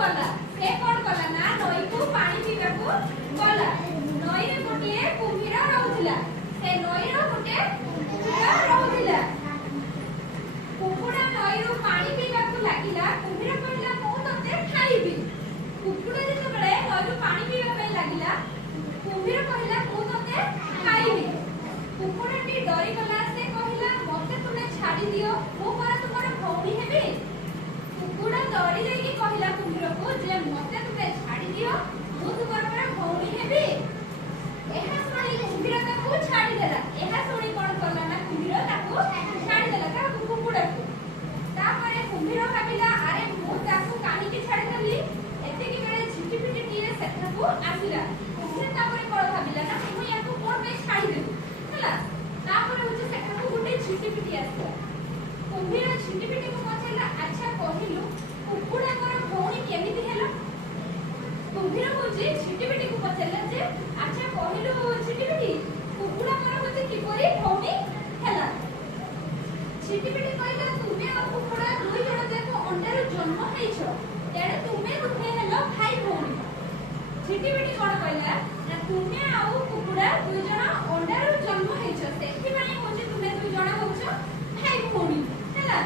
गला से कोन गला ना नई को पानी पीबा को गला नई रे गोटे कुम्भीर रहउथिला से नई रो गोटे कुकुड़ा रहउथिला कुकुड़ा नई रो पानी पीबा को लागिला कुम्भीर कहला मु तते खाइबी कुकुड़ा जे बळे नई रो पानी पीबा पे लागिला कुम्भीर कहला मु तते खाइबी कुकुड़ाटी डरी गला से कहला मते तुमे छाड़ी दियो मु पर तुमर भौणी हेबी कुकुड़ा डरी जाई कहला कुम्भीर को जे मते तुमे छाड़ी दियो मु तुमर पर भौणी हेबी एहा सुनी कुम्भीर ताको छाड़ी देला एहा सुनी कोन करला ना कुम्भीर ताको छाड़ी देला का कुकुड़ा को तापरे कुम्भीर भाबिला अरे मु ताको काहे के छाड़ी देली एते की बेले झिटिपिटी टिए सेठाको आसिला कुम्भीर तापरे कोन भाबिला ना मु याको कोन पे छाड़ी देली हला तापरे होचे सेठाको गुटे झिटिपिटी आसिला कुम्भीर झिटिपिटी को पछला अच्छा कहिलु कुकुड़ा कर भौणी केमिति हेला कुम्भीर होचे झिटिपिटी को पछला जे अच्छा कहिलु झिटिपिटी कुकुड़ा कर होचे किपरि भौणी हेला झिटिपिटी कहला तुमे आ कुकुड़ा दुई जण देखो अंडार जन्म हेइछो तेरे तुमे दुहे हेलो भाई भौणी झिटिपिटी कोन कहला ना तुमे आ कुकुड़ा दुई जण अंडार जन्म हेइछो सेहि माने होचे तुमे दुई जण होछो भाई भौणी हेला